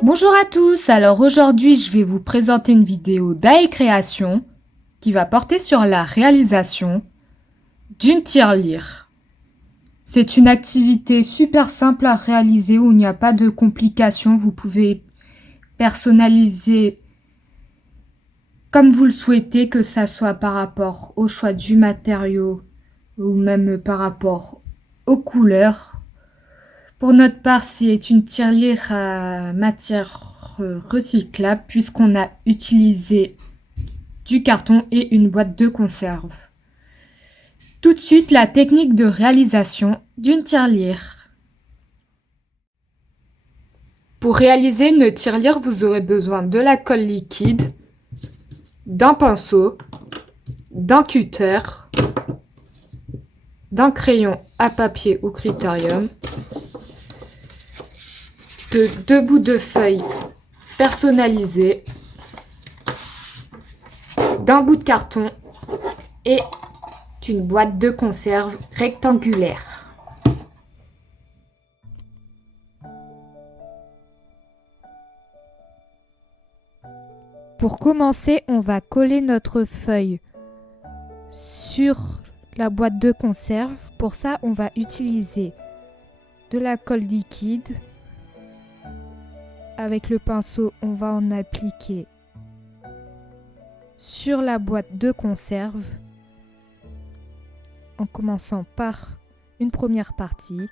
Bonjour à tous, alors aujourd'hui je vais vous présenter une vidéo d'AE Création qui va porter sur la réalisation d'une tirelire. C'est une activité super simple à réaliser où il n'y a pas de complications, vous pouvez personnaliser comme vous le souhaitez, que ça soit par rapport au choix du matériau ou même par rapport aux couleurs. Pour notre part, c'est une tirelire à matière recyclable puisqu'on a utilisé du carton et une boîte de conserve. Tout de suite, la technique de réalisation d'une tirelire. Pour réaliser une tirelire, vous aurez besoin de la colle liquide, d'un pinceau, d'un cutter, d'un crayon à papier ou critérium, de 2 bouts de feuilles personnalisées, d'un bout de carton et d'une boîte de conserve rectangulaire. Pour commencer, on va coller notre feuille sur la boîte de conserve. Pour ça, on va utiliser de la colle liquide. Avec le pinceau, on va en appliquer sur la boîte de conserve en commençant par une première partie.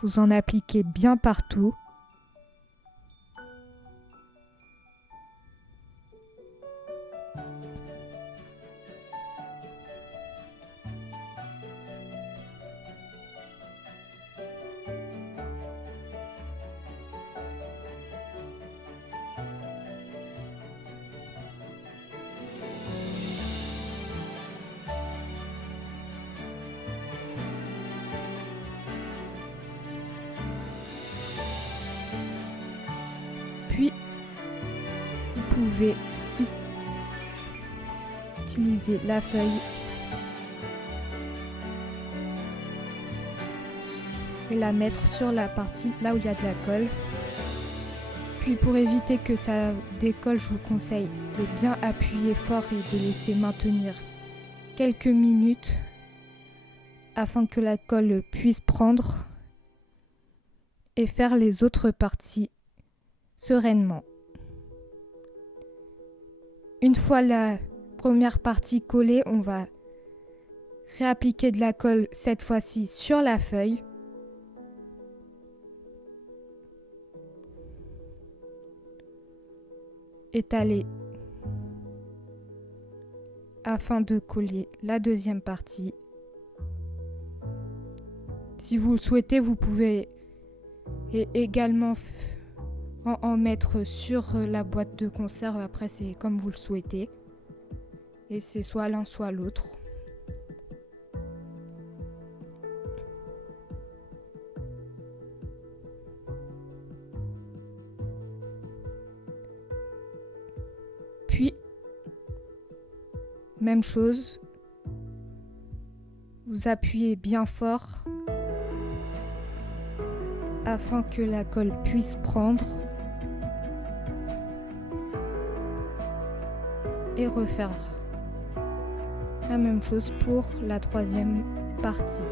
Vous en appliquez bien partout. Puis, vous pouvez utiliser la feuille et la mettre sur la partie là où il y a de la colle. Puis pour éviter que ça décolle, je vous conseille de bien appuyer fort et de laisser maintenir quelques minutes afin que la colle puisse prendre et faire les autres parties sereinement. Une fois la première partie collée, on va réappliquer de la colle cette fois-ci sur la feuille. Étaler afin de coller la deuxième partie. Si vous le souhaitez, vous pouvez également en mettre sur la boîte de conserve. Après, c'est comme vous le souhaitez. Et c'est soit l'un, soit l'autre. Puis, même chose, vous appuyez bien fort afin que la colle puisse prendre et refaire la même chose pour la troisième partie.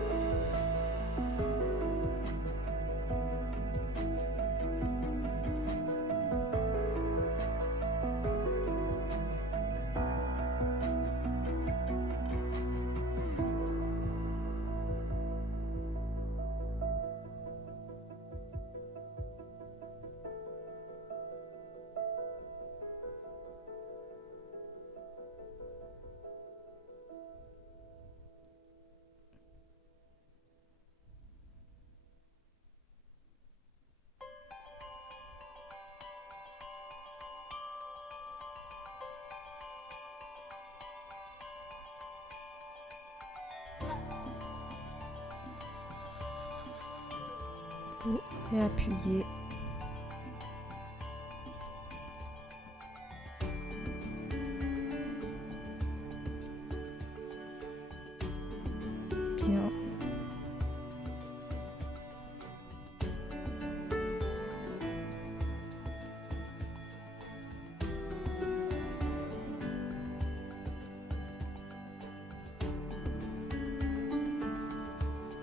Vous réappuyez.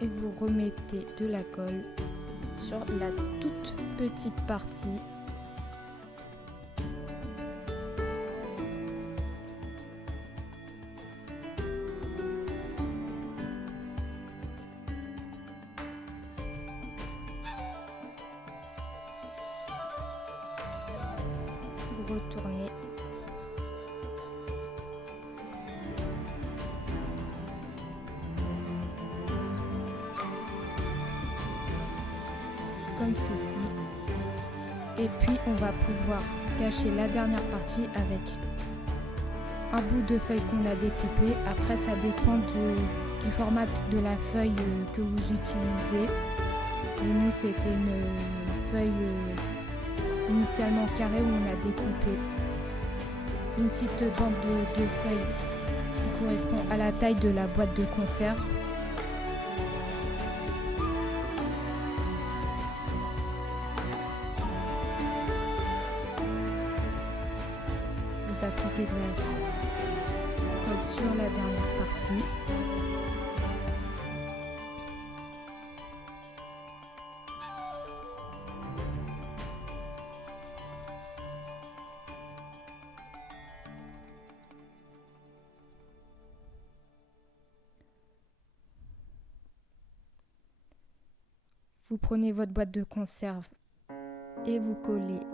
et vous remettez de la colle sur la toute petite partie . Vous retournez . Comme ceci. Et puis on va pouvoir cacher la dernière partie avec un bout de feuille qu'on a découpé. Après ça dépend du format de la feuille que vous utilisez. Et nous c'était une feuille initialement carrée où on a découpé une petite bande de feuilles qui correspond à la taille de la boîte de conserve. Vous appliquez de la colle sur la dernière partie. Vous prenez votre boîte de conserve et vous collez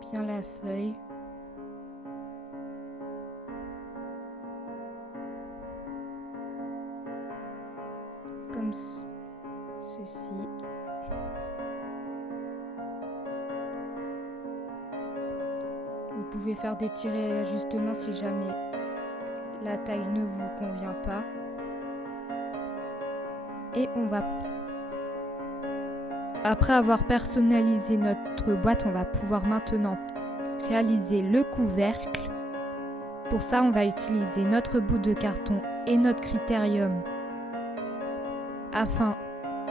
bien la feuille. Comme ceci. Vous pouvez faire des petits réajustements si jamais la taille ne vous convient pas. Et on va, après avoir personnalisé notre boîte, on va pouvoir maintenant réaliser le couvercle. Pour ça, on va utiliser notre bout de carton et notre critérium afin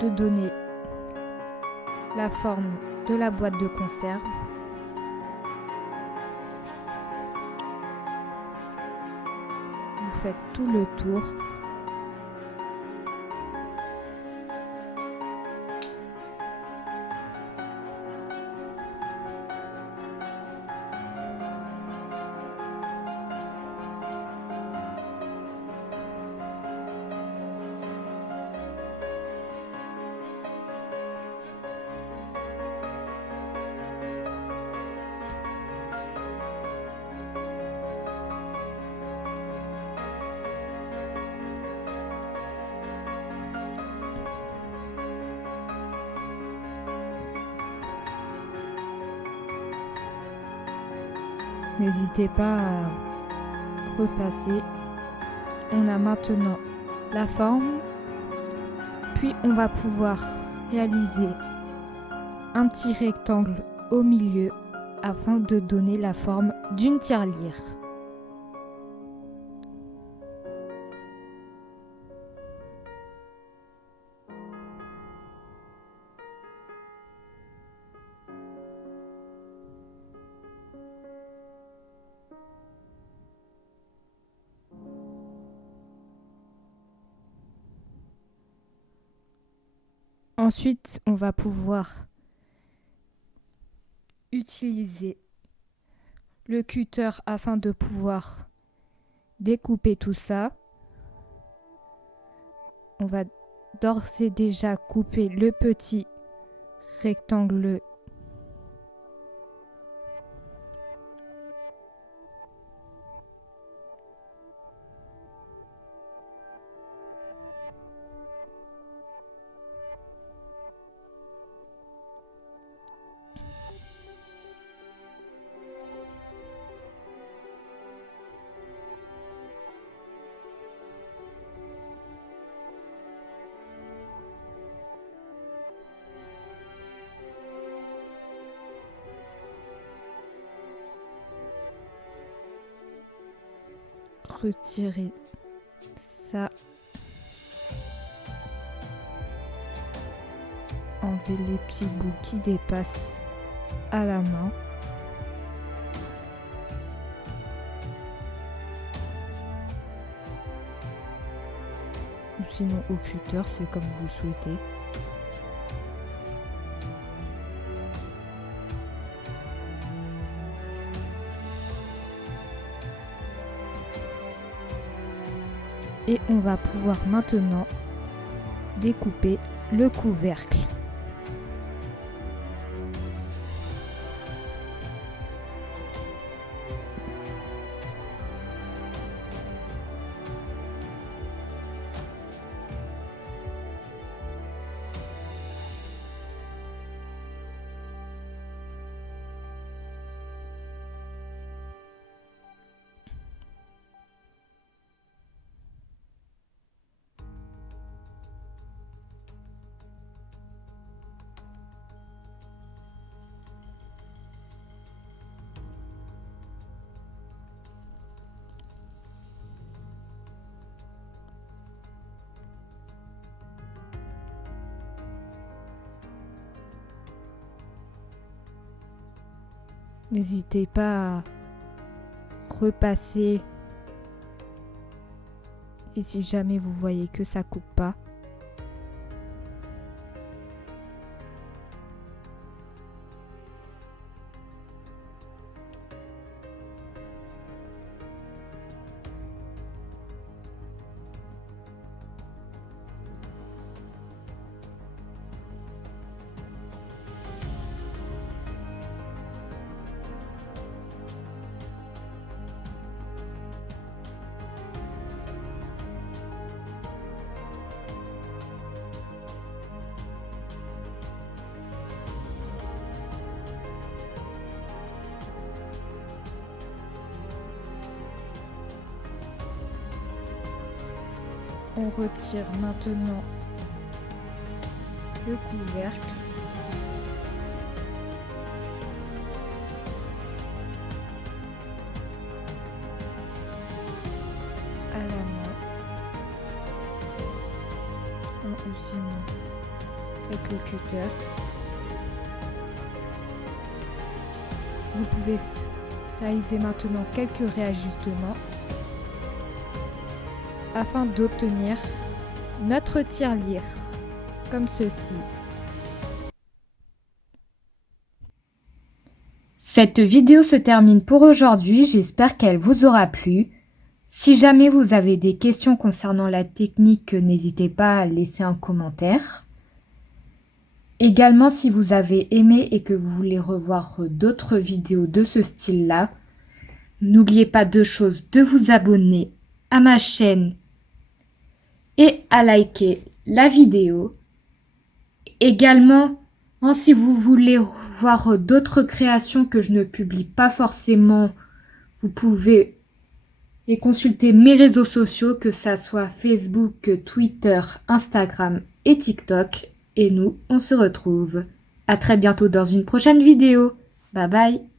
de donner la forme de la boîte de conserve. Vous faites tout le tour. N'hésitez pas à repasser. On a maintenant la forme. Puis on va pouvoir réaliser un petit rectangle au milieu afin de donner la forme d'une tirelire. Ensuite, on va pouvoir utiliser le cutter afin de pouvoir découper tout ça. On va d'ores et déjà couper le petit rectangle . Retirer ça. Enlever les petits bouts qui dépassent à la main. sinon au cutter, c'est comme vous le souhaitez. Et on va pouvoir maintenant découper le couvercle. N'hésitez pas à repasser. Et si jamais vous voyez que ça coupe pas, on retire maintenant le couvercle. À la main. Ou sinon avec le cutter. Vous pouvez réaliser maintenant quelques réajustements afin d'obtenir notre tirelire, comme ceci. Cette vidéo se termine pour aujourd'hui, j'espère qu'elle vous aura plu. Si jamais vous avez des questions concernant la technique, n'hésitez pas à laisser un commentaire. Également, si vous avez aimé et que vous voulez revoir d'autres vidéos de ce style-là, n'oubliez pas deux choses, de vous abonner à ma chaîne et à liker la vidéo. Également, si vous voulez voir d'autres créations que je ne publie pas forcément, vous pouvez consulter mes réseaux sociaux, que ça soit Facebook, Twitter, Instagram et TikTok. Et nous, on se retrouve à très bientôt dans une prochaine vidéo. Bye bye!